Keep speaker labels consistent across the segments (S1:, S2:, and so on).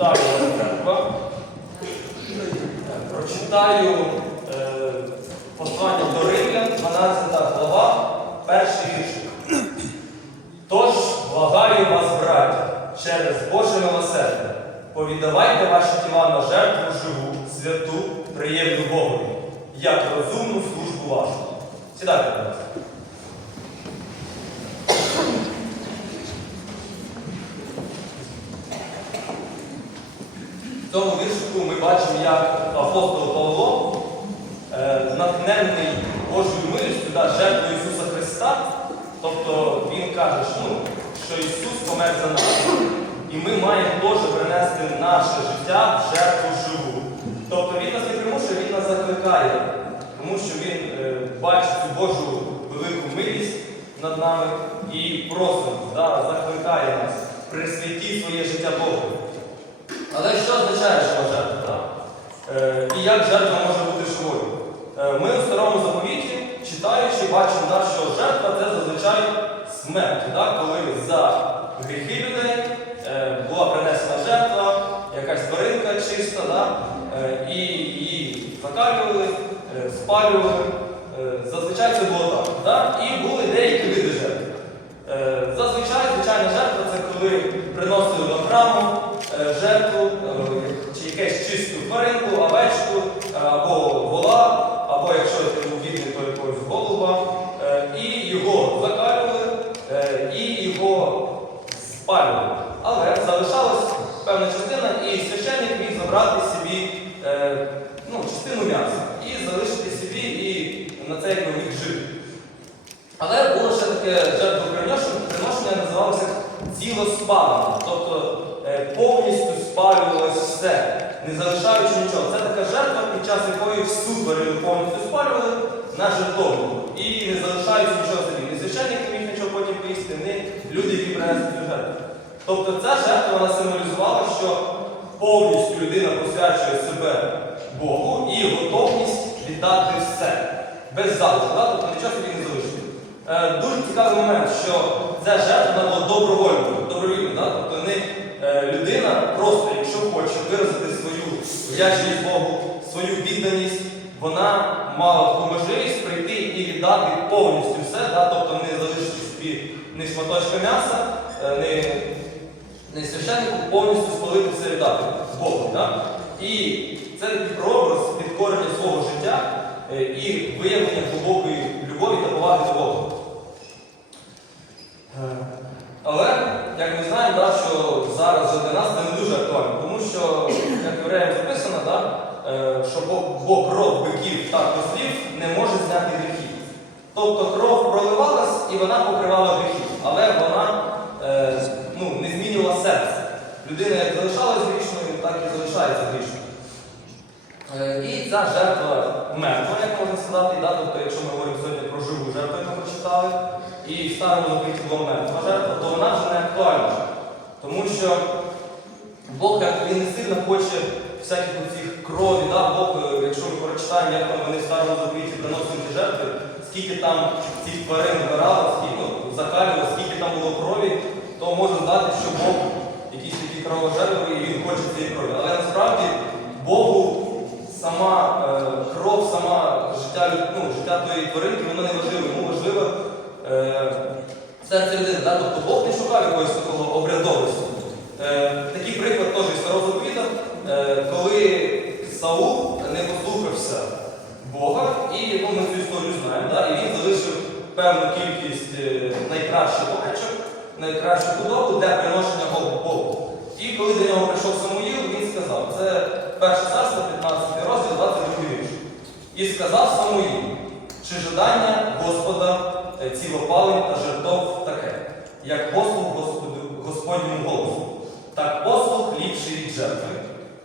S1: Вітаю вас, церква. Прочитаю е, послання до Римлян, 12 глава, перший вірш. Тож, благаю вас, браття, через Боже милосердя, повіддавайте ваші тіла на жертву живу, святу, приємну Богові, як розумну службу вашу. Сідайте, будь ласка. В цьому віршику ми бачимо, як апостол Павло, е, натхнений Божою милістю, да, жертвою Ісуса Христа. Тобто Він каже, що, ну, що Ісус помер за нас. І ми маємо теж принести наше життя в жертву живу. Тобто Він нас не примушує, Він нас закликає, тому що Він е, бачить цю Божу велику милість над нами і просить, да, закликає нас присвяті своє життя Богу. Але що означає жива жертва? Е, і як жертва може бути живою? Е, ми у старому заповіті, читаючи, бачимо, да, що жертва це зазвичай смерть, да, коли за гріхи людей е, була принесена жертва, якась тваринка чиста, е, і її закалювали, спалювали. Зазвичай це було так. Да? І були деякі види жертв. Е, Зазвичай звичайна жертва це коли приносили до храму е, жертву, е, чи якусь чисту тваринку, овечку, е, або вола, або якщо ти був бідний, то якогось голуба, е, і його закалювали, е, і його спалювали. Але залишалась певна частина, і священник міг забрати собі е, ну, частину м'яса і залишити собі, і на це якби міг жити. Таке жертвоприношення, приношення називалося цілоспалення. Тобто е, повністю спалювалось все, не залишаючи нічого. Це така жертва, під час якої всю тварину повністю спалювали на жертовнику. І не залишаючи нічого собі. Ні священник не міг нічого потім поїсти, ні люди, які принесли цю жертву. Тобто ця жертва вона символізувала, що повністю людина посвячує себе Богу і готовність віддати все. Без залишку, тобто нічого собі не залишити. Е, Дуже цікавий момент, що ця жертва добровольною, добровільною. Да? Тобто не е, людина просто, якщо хоче виразити свою вдячність Богу, свою відданість, вона мала таку можливість прийти і віддати повністю все, да? тобто не залишити собі ні шматочка м'яса, е, ні, ні священнику повністю спалити все віддати Богу. Да? І це прообраз підкорення свого життя е, і виявлення глибокої любові та поваги до Бога. Е, Але, як ми знаємо, да, що зараз вже для нас це не дуже актуально, тому що, як в Євреям записано, да, е, що бо, бо кров биків та козлів не може зняти гріхів. Тобто кров проливалась і вона покривала гріхи, але вона е, ну, не змінювала серце. Людина як залишалась грішною, так і залишається грішною. Е, І ця жертва мертва, як можна сказати, да? тобто, якщо ми говоримо сьогодні про живу жертву, яку прочитали, і в старому заповіті була мертва жертва, то вона вже не актуальна. Тому що Бог як він не сильно хоче всяких оцих крові, да? Бог, е, якщо ми прочитаємо, як вони в старому заповіті приносили ці жертви, скільки там цих тварин вмирало, скільки ну, закалювало, скільки там було крові, то можна знати, що Бог якісь такі кровожерливі, і він хоче цієї крові. Але насправді Богу сама е, кров, сама життя, ну, життя тої тваринки, воно не важливо. Йому важливо е, серце людини. Да? Тобто Бог не шукав якогось такого обрядовості. Е, такий приклад теж із старого заповіта, е, коли Саул не послухався Бога, і ну, ми цю історію знаємо, да? і він залишив певну кількість е, найкращих овечок, найкращу худобу для приношення Богу Богу. І коли до нього прийшов Самуїл, він сказав, це перше царство, 15 розділ, 22 вірш. І сказав Самуїл, чи жадання Господа е, цілопалень та жертов таке, як послуг Господньому голосу, так послуг ліпший від жертви,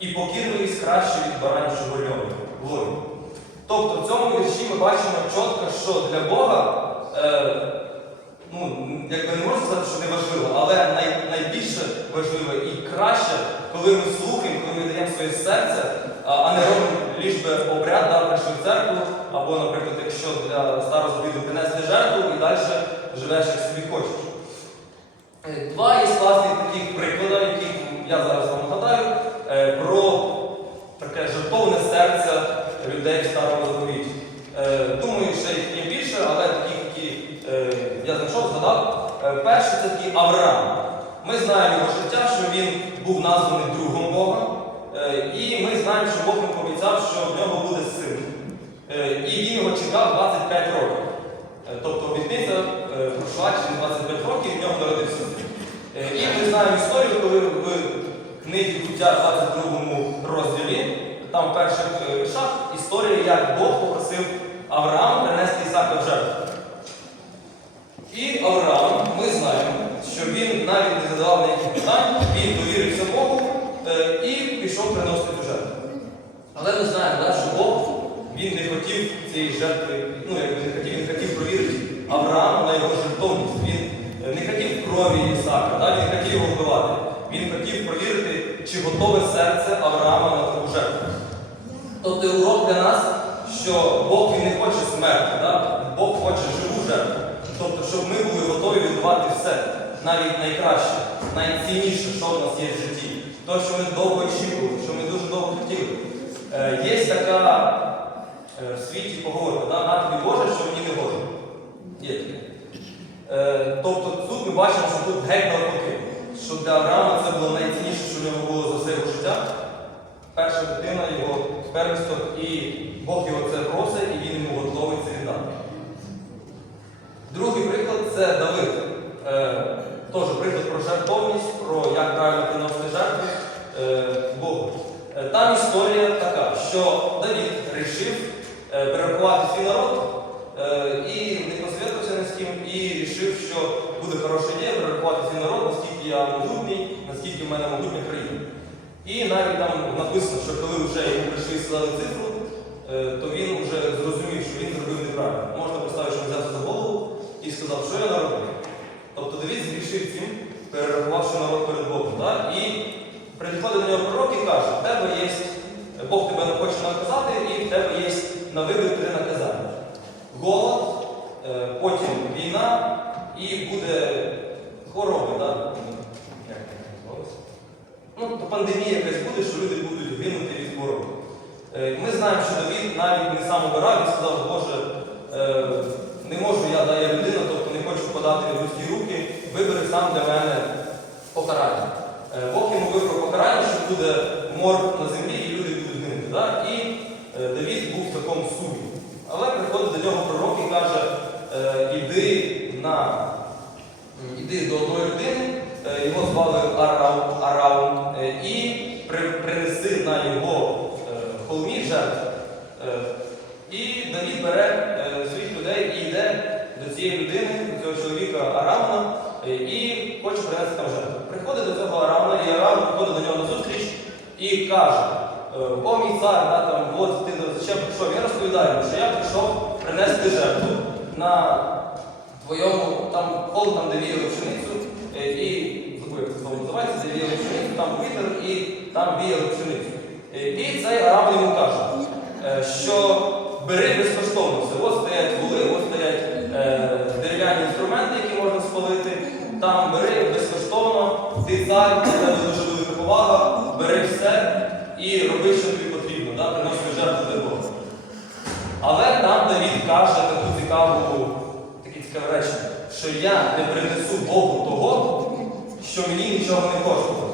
S1: і покірливість краще від баранчого льону. Тобто в цьому вірші ми бачимо чітко, що для Бога, е, ну, якби не можна сказати, що не важливо, але най, найбільше важливо і краще, коли ми слухаємо, коли ми даємо своє серце, а, не робимо ліж би обряд, да, прийшли в церкву, або, наприклад, якщо для старого завіду принесли жертву і далі живеш, як собі хочеш. Е, Два із класних таких прикладів, яких я зараз вам нагадаю. серця людей в старому заповіті. Е, Думаю, ще їх є більше, але таких, які е, я знайшов, згадав. Е, Перший це такий Авраам. Ми знаємо його життя, що він був названий другом Бога. І ми знаємо, що Бог йому пообіцяв, що в нього буде син. І він його чекав 25 років. Тобто обітниця пройшла через 25 років і в нього народився. І ми знаємо історію, коли в книгі буття 22 розділі, там в перших віршах, історія, як Бог попросив Авраама принести Ісака в жертву. І Авраам, ми знаємо, що він навіть не задавав ніяких питань, він довірився Богу е, і пішов приносити ту жертву. Але ми знаємо, да, що Бог він не хотів цієї жертви, ну як не хотів, він хотів провірити Авраама на його жертовність. Він не хотів крові Ісака, да, він хотів його вбивати. Він хотів провірити, чи готове серце Авраама на таку жертву. Тобто урок для нас, що Бог він не хоче смерті, да? Бог хоче живу жертву. Тобто, щоб ми були готові віддавати все, навіть найкраще, найцінніше, що в нас є в житті. То, що ми довго очікували, що ми дуже довго хотіли. Е, є така е, в світі поговорка, да? на тобі Боже, що мені не Боже. Є таке. Е, тобто тут ми бачимо, що тут геть навпаки, що для Авраама це було найцінніше, що в нього було за все його життя. Перша дитина, його первісток, і Бог його це просить, і він йому готовий це віддати. Другий приклад це Давид. Е, Теж приклад про жертовність, про як правильно приносити жертви е, Богу. Е, там історія така, що Давид вирішив е, перерахувати свій народ е, і не посвятився ні з ким, і вирішив, що буде хороша ідея перерахувати свій народ, наскільки я могутній, наскільки в мене могутня країна. І навіть там написано, що коли вже йому прийшли і сказали цифру, е, то він вже зрозумів, що він зробив неправильно. Можна представити, що він взявся за голову і сказав, що я наробив. Тобто Давид зрішив цим, перерахувавши народ перед Богом. Так? І приходить до нього пророк і каже, в тебе є, Бог тебе не хоче наказати, і в тебе є на вибір три наказання. Голод, е, потім війна і буде хвороби. Як це називалося? Ну, то пандемія якась буде, що люди будуть гинути від хвороби. Е, Ми знаємо, що Давід навіть не сам обирав, він сказав, Боже, е, не можу я дає людина, тобто не хочу подати в людські руки, вибери сам для мене покарання. Е, Бог йому вибрав покарання, що буде мор на землі і люди будуть гинути. Да? І Давід був в такому сумі. Але приходить до нього пророк і каже, іди на Іди до одної людини, його звали Араун, Араун е, і при- принеси на його е, холмі жертву. Е, І Давід бере е, своїх людей і йде до цієї людини, до цього чоловіка Арауна, е, і хоче принести там жертву. Приходить до цього Арауна, і Араун приходить до нього на зустріч і каже, е, о мій цар, да, там, от ти зачем прийшов? Він розповідає, йому, що я прийшов принести жертву на твоєму там холод, там де віяли пшеницю, е, і забув, як це слово називається, де віяли там вітер і там віяли пшеницю. Е, І цей араб йому каже, е, що бери безкоштовно. Ось стоять воли, ось стоять е, дерев'яні інструменти, які можна спалити. Там бери безкоштовно, ти цар, тебе дуже велика повага, бери все і роби, що тобі потрібно, да? приноси жертву для Бога. Але там Давід каже таку цікаву, таке цікаве речення, що я не принесу Богу того, що мені нічого не коштує.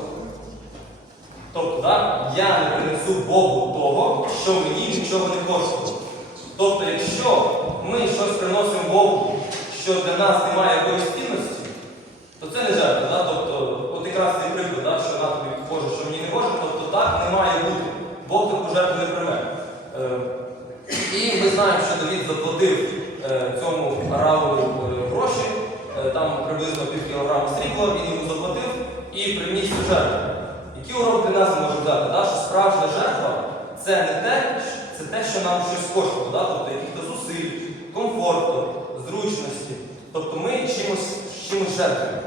S1: Тобто, да, я не принесу Богу того, що мені нічого не коштує. Тобто, якщо ми щось приносимо Богу, що для нас немає якоїсь цінності, то це не жертва. Да? Тобто, от якраз цей приклад, да, що на тобі Боже, що мені не може, тобто так не має бути. Бог таку жертву не прийме. Е, і ми знаємо, що Давід заплатив е, цьому е, там приблизно пів кілограма срібла, він йому заплатив і приніс цю жертву. Який урок для нас можемо дати? Да? Що справжня жертва це не те, це те, що нам щось коштує, да? тобто якихось зусиль, комфорту, зручності. Тобто ми чимось, чимось жертвуємо.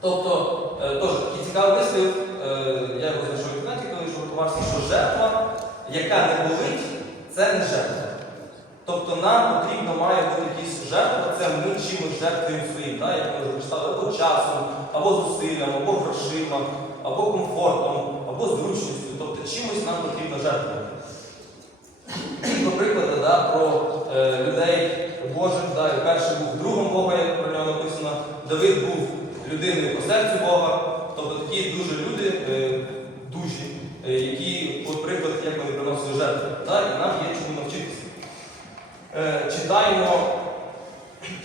S1: Тобто, е, теж такий цікавий вислів, е, я його знайшов в інтернеті, коли що жертва, яка не болить, це не жертва. Тобто нам потрібно має бути якась жертва, це ми чимось жертвуємо своїм, да? як ми вже прочитали, або часом, або зусиллям, або грошима, або комфортом, або зручністю. Тобто чимось нам потрібно жертвувати. Два приклади да, про е, людей Божих. Да, і перший був другом Бога, як про нього написано. Давид був людиною по серцю Бога. Тобто такі дуже люди, е, дужі, е, які, от приклад, як вони приносили жертви. Да, і нам є чому навчитися. Е, читаємо,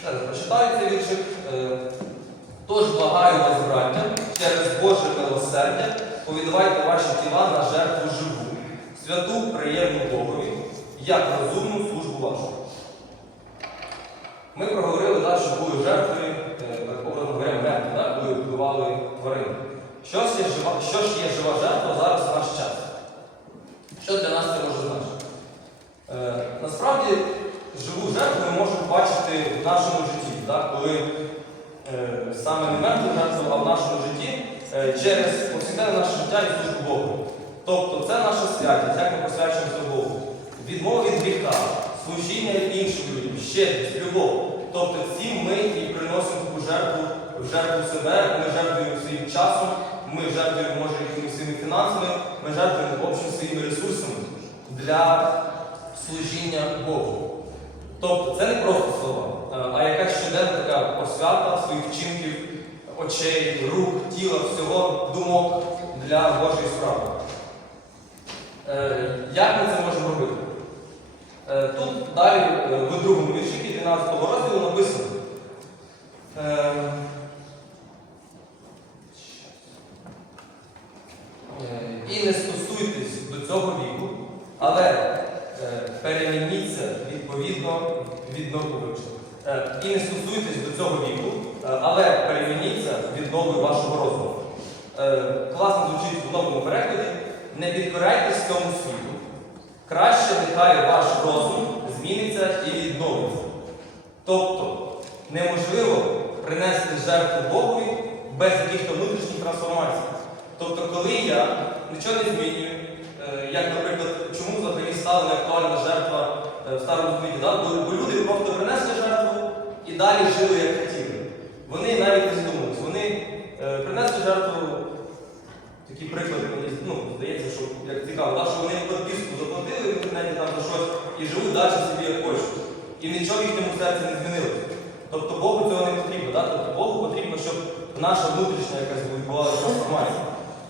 S1: ще прочитаю цей віршик. Е, Тож благаю вас, браття, через Боже милосердя, повідавайте ваші тіла на жертву живу, святу приємну Богові, як розумну службу вашу. Ми проговорили, да, що були жертви, е, так образно говоря, мертві, да, коли вбивали тварин. Що ж, є жива, що ж є жива жертва зараз в наш час? Що для нас це може значити? Е, насправді, живу жертву ми можемо бачити в нашому житті, да, коли е, саме не мертву жертву, а в нашому житті е, через повсякденне наше життя і службу Богу. Тобто це наша святість, як ми посвячуємося Богу. Відмова від гріха, служіння іншим людям, щедрість, любов. Тобто цим ми і приносимо таку жертву в жертву себе, ми жертвуємо своїм часом, ми жертвуємо, може, якимись своїми фінансами, ми жертвуємо общим своїми ресурсами для служіння Богу. Тобто це не просто слова, е, а якась щоденна така посвята своїх вчинків, очей, рук, тіла, всього думок для Божої справи. Е, Як ми це можемо робити? Е, Тут далі в другому вірші 12 розділу написано. е, е, І не стосуйтесь до цього віку, але е, перемініться відповідно від вибачте. Е, І не стосуйтесь до цього віку, е, але перемініться від нової вашого розуму. Е, Класно звучить в новому перекладі. Не підкоряйтесь цьому світу. Краще нехай ваш розум зміниться і відновиться. Тобто неможливо принести жертву Богові без якихось внутрішніх трансформацій. Тобто, коли я нічого не змінюю, е, як, наприклад, чому взагалі стала неактуальна жертва в старому світі, бо, люди просто принесли жертву далі жили як хотіли. Вони навіть не задумались. Вони е, принесли жертву, такі приклади, мені ну, здається, що як цікаво, да? що вони підписку заплатили в інтернеті там за щось і живуть далі собі як хочуть. І нічого в їхньому серці не змінилося. Тобто Богу цього не потрібно. Да? Тобто Богу потрібно, щоб наша внутрішня якась відбувалася трансформація.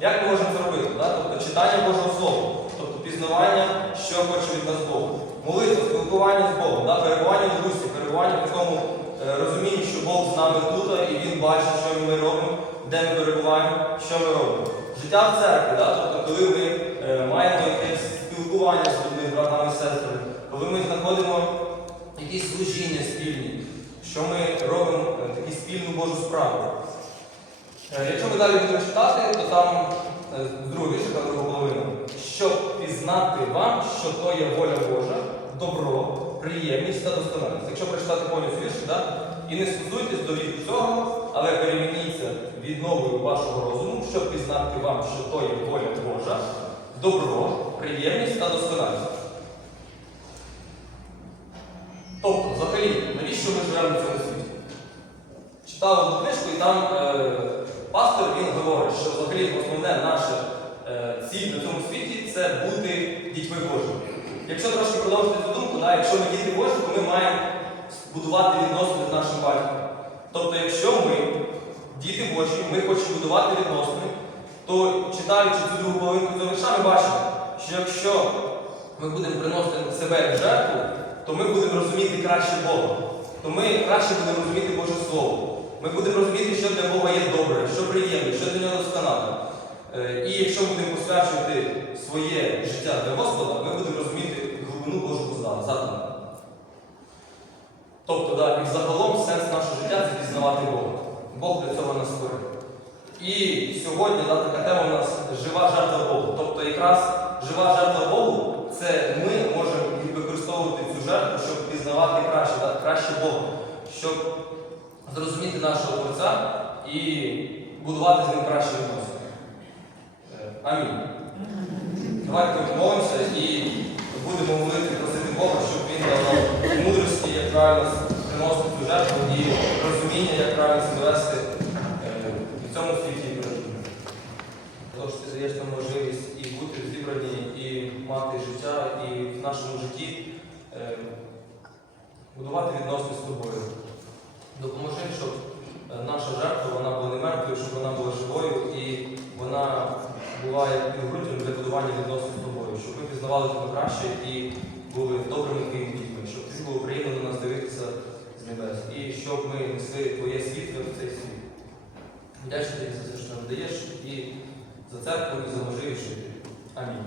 S1: Як ми можемо це робити? Да? Тобто читання Божого Слова, тобто пізнавання, що хоче від нас Бог. Молитва, спілкування з Богом, перебування в дусі, перебування в такому розумінні, що Бог з нами тут, і Він бачить, що ми робимо, де ми перебуваємо, що ми робимо. Життя в церкві, да? тобто коли ми е, маємо якесь спілкування з людьми, братами і сестрами, коли ми знаходимо якісь служіння спільні, що ми робимо е, таку спільну Божу справу. Е, Якщо ми далі будемо читати, то там е, з другого віршика, щоб пізнати вам, що то є воля Божа, добро, приємність та досконалість. Якщо прочитати повністю вірші, да? і не стосуйтесь до віку цього, але перемініться відновою вашого розуму, щоб пізнати вам, що то є воля Божа, добро, приємність та досконалість. Тобто, взагалі, навіщо ми живемо в цьому світі? Читав одну книжку, і там е, пастор він говорить, що взагалі основне наше е, ціль на цьому світі це бути дітьми Божими. Якщо трошки продовжити цю думку, да, якщо ми діти Божі, то ми маємо будувати відносини з нашим батьком. Тобто, якщо ми діти Божі, ми хочемо будувати відносини, то читаючи цю другу половинку цього вірша, ми бачимо, що якщо ми будемо приносити себе як жертву, то ми будемо розуміти краще Бога. То ми краще будемо розуміти Боже Слово. Ми будемо розуміти, що для Бога є добре, що приємне, що для нього досконале. Е, І якщо ми будемо посвячувати своє життя для Господа, ми будемо розуміти глибину Божого задуму. Тобто, да, і взагалом сенс нашого життя це пізнавати Бога. Бог для цього нас створив. І сьогодні да, така тема у нас жива жертва Богу. Тобто якраз жива жертва Богу це ми можемо використовувати цю жертву, щоб пізнавати краще, да, краще Бога, щоб зрозуміти нашого Творця і будувати з ним кращі відносини. Е, Амінь. Давайте помолимося і будемо молити, просити Бога, щоб він дав мудрості, як правильно приносити цю жертву і розуміння, як правильно себе вести е, в цьому світі. Тож ти даєш нам можливість і бути зібрані, і мати життя, і в нашому житті е, будувати відносини з тобою. Допоможи, щоб наша жертва вона була не мертвою, щоб вона була живою і вона була як підґрунтям для будування відносин з тобою, щоб ми пізнавали тебе краще і були добрими твоїми дітьми, щоб ти був приємно на нас дивитися з небес, і щоб ми несли твоє світло в цей світ. Вдячний тобі за те, що нам даєш, і за церкву, і за можливість жити.
S2: Амінь.